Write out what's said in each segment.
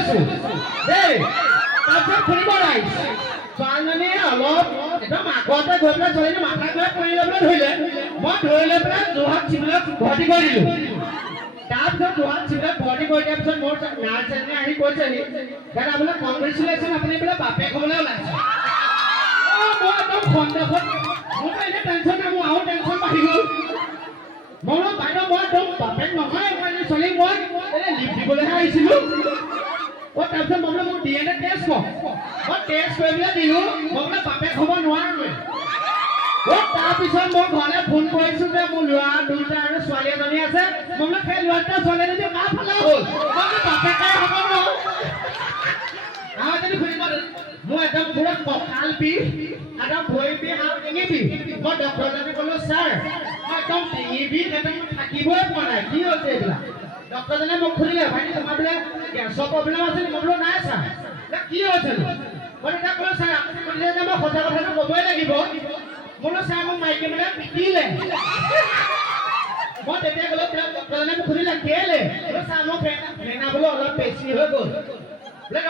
গৈছো দেই তাৰপিছত ফুৰিব ৰাইজ ছোৱালীজনী অলপ একদম আগতে গৈ পেলাই ছোৱালীজনী মাথা গৈ পৰি ল'বলৈ ধৰিলে মই ধৰি লৈ পেলাই যোৰহাট চিভিলত ভৰ্তি কৰি দিলোঁ তাৰপিছত যোৰহাট চিভিলত ভৰ্তি কৰি দিয়াৰ পিছত মোৰ নাৰ্ছ এজনী আহি কৈছেহি দাদা বোলে কংগ্ৰেচুলেশ্যন আপুনি বোলে বাপেক হ'বলৈ ওলাইছে মই একদম সন্দেহত মোৰ এনে টেনশ্যন নাই মোৰ আৰু টেনশ্যন বাঢ়ি গ'ল মই বোলো বাইদেউ মই একদম বাপেক নহয় মই ছোৱালী মই এনে লিপ দিবলৈহে আহিছিলোঁ তাৰপিছত মই বোলে মোৰ DNA টেষ্ট কৰ মই টেষ্ট কৰিবলৈ দিলোঁ মই বোলে বাপেক হ'ব নোৱাৰোঁৱে তাৰপিছত মই ঘৰলৈ ফোন কৰিছোঁ যে মোৰ ল'ৰা দুটা আৰু ছোৱালী এজনী আছে মই বোলে সেই ল'ৰা দুটা ছোৱালী এজনী কাৰ ফালে হ'ল মই বোলে বাপেকাই হ'ব নোৱাৰোঁ আৰু এজনী শুনিব মোৰ একদম পুৰা কঁকাল বিষ একদম ভৰি বিষ আৰু ডিঙি বিষ মই ডক্টৰজনে ক'লোঁ ছাৰ মই একদম ডিঙি বিষ একদম থাকিবই পৰা নাই কি হৈছে এইবিলাক ডক্টৰজনে মোক সুধিলে ভাইটি তোমাৰ বোলে গেছৰ প্ৰব্লেম আছে নেকি মই বোলো নাই ছাৰ কি হৈছে মই তেতিয়া ক'লোঁ ছাৰ আপুনি সুধিলে যে মই সঁচা কথাটো ক'বই লাগিব বোলো ছাৰ মোক মাইকী মানে পিটিলে মই তেতিয়া ক'লোঁ ডক্টৰজনে মোক সুধিলে কেলে বোলো ছাৰ মোৰ ফেনা বোলো অলপ বেছি হৈ গ'ল বোলে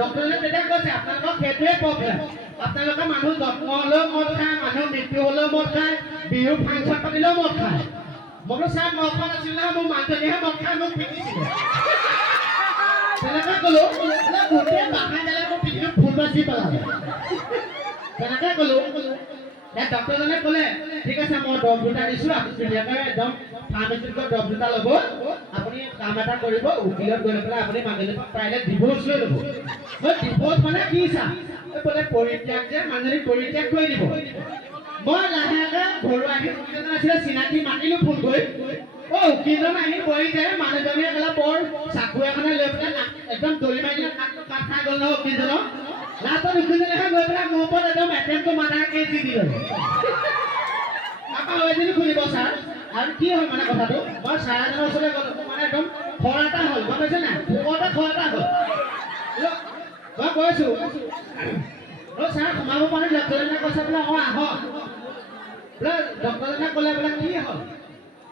ডক্টৰজনে তেতিয়া কৈছে আপোনালোকৰ সেইটোৱে প্ৰব্লেম আপোনালোকে মানুহ জন্ম হ'লেও মদ খায় মানুহ মৃত্যু হ'লেও মদ খায় বিহু ফাংচন পাতিলেও মদ খায় মই বোলো ছাৰ মই খোৱা নাছিলোঁ নহয় মোৰ মানুহজনীহে মদ খাই মোক পিটিছিলে তেনেকৈ ক'লোঁ বোলে গোটেই বাহাই ডালে মোৰ পিঠিত ফুল বাচি পেলালে তেনেকৈ ক'লোঁ ডক্টৰজনে ক'লে ঠিক আছে মই দৰৱ দুটা দিছোঁ আপুনি ধুনীয়াকৈ একদম ফাৰ্মাচীত গৈ দৰৱ দুটা ল'ব আপুনি কাম এটা কৰিব উকিলত গৈ পেলাই আপুনি মানুহজনীৰ পৰা পাৰিলে ডিভোৰ্চ লৈ ল'ব মই ডিভোৰ্চ মানে কি চাম বোলে পৰিত্যাগ যে মানুহজনীক পৰিত্যাগ কৰি দিব মই লাহেকৈ ঘৰুৱা আহি উকিলজন আছিলে চিনাকি মাতিলোঁ ফোন কৰি উকিলজন আহি বহিছে মানুহজনীয়ে ক'লে বৰ চাকু এখনে লৈ পেলাই একদম দলি মাৰি দিলে নাকটো কাট খাই গ'ল নহয় উকিলজনক লাষ্টত উকিলজনেহে গৈ পেলাই মোৰ ওপৰত একদম এটেম্পটো মাৰ্ডাৰ কেছ দি দিলে আকৌ এদিন শুনিব ছাৰ আৰু কি হ'ল মানে কথাটো মই ছাৰ এজনৰ ওচৰলৈ গ'লোঁ মানে একদম খৰ এটা হ'ল গম পাইছে নাই পুকৰতে খৰ এটা হ'ল মই কৈছোঁ ছাৰ সোমাব পাৰি ডক্টৰজনে কৈছে বোলে আহক বোলে ডক্টৰজনে ক'লে বোলে কি হ'ল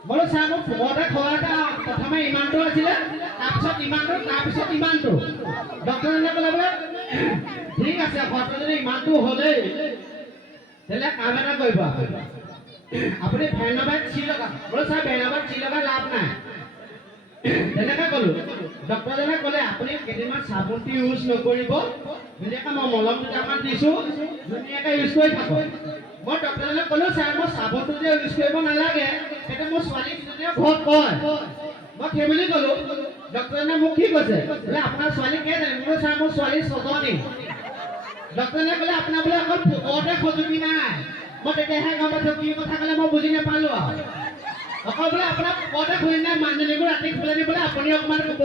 বোলো ছাৰ মোৰ পুকৰতে খৰ এটা প্ৰথমে ইমানটো আছিলে তাৰপিছত ইমানটো তাৰপিছত ইমানটো ডক্টৰজনে ক'লে বোলে ঠিক আছে খৰটো যদি ইমানটো হ'লেই তেতিয়াহ'লে কাম এটা কৰিব আপুনি ভেন'বাইট চি লগাওক বোলো ছাৰ ভেন'বাইট চি লগাই লাভ নাই তেনেকৈ ক'লোঁ ডক্টৰজনে ক'লে আপুনি কেইদিনমান চাবোনটো ইউজ নকৰিব ধুনীয়াকৈ মই মলম দুটামান দিছোঁ ধুনীয়াকৈ ইউজ কৰি থাকক মই ডক্টৰজনে ক'লোঁ ছাৰ মই চাবোনটো যে ইউজ কৰিব নালাগে সেইটো মোৰ ছোৱালীকেইজনীয়ে ঘৰত কয় মই সেই বুলি ক'লোঁ ডক্টৰজনে মোক কি কৈছে বোলে আপোনাৰ ছোৱালী কেইজনী বোলো ছাৰ মোৰ ছোৱালী 6জনী ডক্টৰজনে ক'লে আপোনাৰ বোলে অকল পুকৰতে খজুতি নাই মই তেতিয়াহে গম পাইছোঁ কি কথা ক'লে মই বুজি নাপালোঁ আৰু অকল বোলে আপোনাৰ পুকৰতে খুলি নাই মানুহজনীকো ৰাতি খুলে দিবলৈ আপুনি অকণমান ক'ব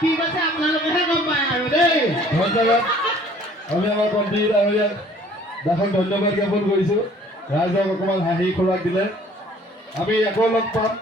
ঠিক আছে আপোনালোকেহে গম পায় আৰু দেই ধন্যবাদ আমি আমাৰ কণ্ঠী ডাঙৰীয়াক দাসক ধন্যবাদ জ্ঞাপন কৰিছোঁ ৰাইজক অকণমান হাঁহি খোৰাক দিলে আমি আকৌ লগ পাম